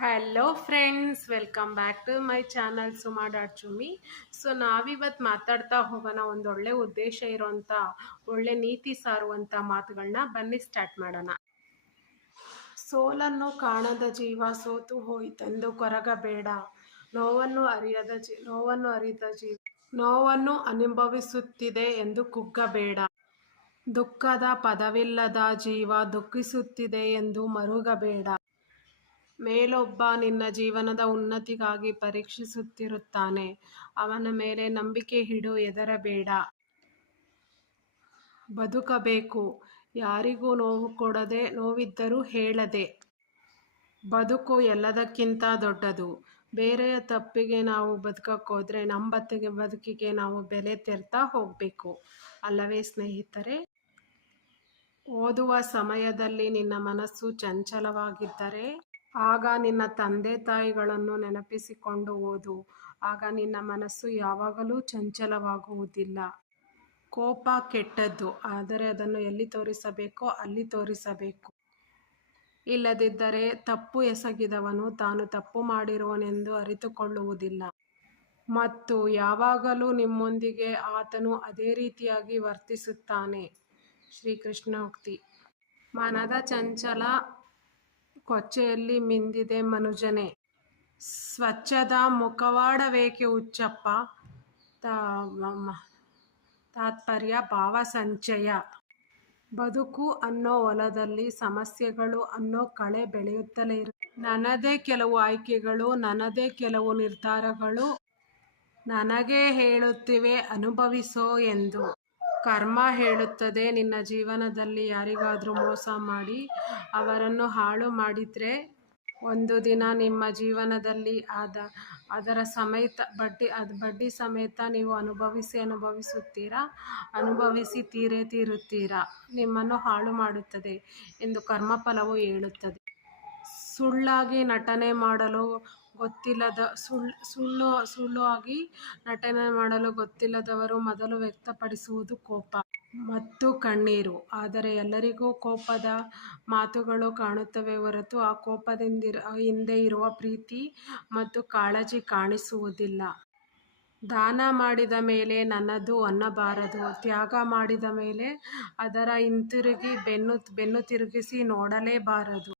Hello friends, welcome back to my channel Suma dot Chummi. So ನಾವಿವತ್ತು ಮಾತಾಡ್ತಾ ಹೋಗೋಣ ಒಂದೊಳ್ಳೆ ಉದ್ದೇಶ ಇರೋಂಥ ಒಳ್ಳೆ ನೀತಿ ಸಾರುವಂಥ ಮಾತುಗಳನ್ನ. ಬನ್ನಿ ಸ್ಟಾರ್ಟ್ ಮಾಡೋಣ. ಸೋಲನ್ನು ಕಾಣದ ಜೀವ ಸೋತು ಹೋಯಿತೆಂದು ಕೊರಗಬೇಡ. ನೋವನ್ನು ಅನುಭವಿಸುತ್ತಿದೆ ಎಂದು ಕುಗ್ಗಬೇಡ. ದುಃಖದ ಪದವಿಲ್ಲದ ಜೀವ ದುಃಖಿಸುತ್ತಿದೆ ಎಂದು ಮರುಗಬೇಡ. ಮೇಲೊಬ್ಬ ನಿನ್ನ ಜೀವನದ ಉನ್ನತಿಗಾಗಿ ಪರೀಕ್ಷಿಸುತ್ತಿರುತ್ತಾನೆ. ಅವನ ಮೇಲೆ ನಂಬಿಕೆ ಇಡು, ಹೆದರಬೇಡ. ಬದುಕಬೇಕು, ಯಾರಿಗೂ ನೋವು ಕೊಡದೆ, ನೋವಿದ್ದರೂ ಹೇಳದೆ. ಬದುಕು ಎಲ್ಲದಕ್ಕಿಂತ ದೊಡ್ಡದು. ಬೇರೆಯ ತಪ್ಪಿಗೆ ನಾವು ಬದುಕಕ್ಕೋದ್ರೆ ನಮ್ಮ ಬದುಕಿಗೆ ನಾವು ಬೆಲೆ ತೆರ್ತಾ ಹೋಗಬೇಕು, ಅಲ್ಲವೇ ಸ್ನೇಹಿತರೆ? ಓದುವ ಸಮಯದಲ್ಲಿ ನಿನ್ನ ಮನಸ್ಸು ಚಂಚಲವಾಗಿದ್ದರೆ ಆಗ ನಿನ್ನ ತಂದೆ ತಾಯಿಗಳನ್ನು ನೆನಪಿಸಿಕೊಂಡು ಓದು. ಆಗ ನಿನ್ನ ಮನಸ್ಸು ಯಾವಾಗಲೂ ಚಂಚಲವಾಗುವುದಿಲ್ಲ. ಕೋಪ ಕೆಟ್ಟದ್ದು, ಆದರೆ ಅದನ್ನು ಎಲ್ಲಿ ತೋರಿಸಬೇಕೋ ಅಲ್ಲಿ ತೋರಿಸಬೇಕು. ಇಲ್ಲದಿದ್ದರೆ ತಪ್ಪು ಎಸಗಿದವನು ತಾನು ತಪ್ಪು ಮಾಡಿರುವನೆಂದು ಅರಿತುಕೊಳ್ಳುವುದಿಲ್ಲ ಮತ್ತು ಯಾವಾಗಲೂ ನಿಮ್ಮೊಂದಿಗೆ ಆತನು ಅದೇ ರೀತಿಯಾಗಿ ವರ್ತಿಸುತ್ತಾನೆ. ಶ್ರೀಕೃಷ್ಣೋಕ್ತಿ. ಮನದ ಚಂಚಲ ಕೊಚ್ಚೆಯಲ್ಲಿ ಮಿಂದಿದೆ ಮನುಜನೇ. ಸ್ವಚ್ಛದ ಮುಖವಾಡವೇಕೆ ಹುಚ್ಚಪ್ಪ. ತಾತ್ಪರ್ಯ ಭಾವ ಸಂಚಯ. ಬದುಕು ಅನ್ನೋ ಹೊಲದಲ್ಲಿ ಸಮಸ್ಯೆಗಳು ಅನ್ನೋ ಕಳೆ ಬೆಳೆಯುತ್ತಲೇ ಇರುತ್ತೆ. ನನ್ನದೇ ಕೆಲವು ಆಯ್ಕೆಗಳು, ನನ್ನದೇ ಕೆಲವು ನಿರ್ಧಾರಗಳು ನನಗೇ ಹೇಳುತ್ತಿವೆ ಅನುಭವಿಸೋ ಎಂದು. ಕರ್ಮ ಹೇಳುತ್ತದೆ, ನಿನ್ನ ಜೀವನದಲ್ಲಿ ಯಾರಿಗಾದ್ರೂ ಮೋಸ ಮಾಡಿ ಅವರನ್ನು ಹಾಳು ಮಾಡಿದ್ರೆ ಒಂದು ದಿನ ನಿಮ್ಮ ಜೀವನದಲ್ಲಿ ಅದರ ಬಡ್ಡಿ ಸಮೇತ ನೀವು ಅನುಭವಿಸಿ ತೀರುತ್ತೀರಾ. ನಿಮ್ಮನ್ನು ಹಾಳು ಮಾಡುತ್ತದೆ ಎಂದು ಕರ್ಮಫಲವು ಹೇಳುತ್ತದೆ. ಸುಳ್ಳಾಗಿ ನಟನೆ ಮಾಡಲು ಗೊತ್ತಿಲ್ಲದವರು ಮೊದಲು ವ್ಯಕ್ತಪಡಿಸುವುದು ಕೋಪ ಮತ್ತು ಕಣ್ಣೀರು. ಆದರೆ ಎಲ್ಲರಿಗೂ ಕೋಪದ ಮಾತುಗಳು ಕಾಣುತ್ತವೆ ಹೊರತು ಆ ಕೋಪದ ಹಿಂದೆ ಇರುವ ಪ್ರೀತಿ ಮತ್ತು ಕಾಳಜಿ ಕಾಣಿಸುವುದಿಲ್ಲ. ದಾನ ಮಾಡಿದ ಮೇಲೆ ನನ್ನದು ಅನ್ನಬಾರದು. ತ್ಯಾಗ ಮಾಡಿದ ಮೇಲೆ ಅದರ ಹಿಂತಿರುಗಿ ಬೆನ್ನು ತಿರುಗಿಸಿ ನೋಡಲೇಬಾರದು.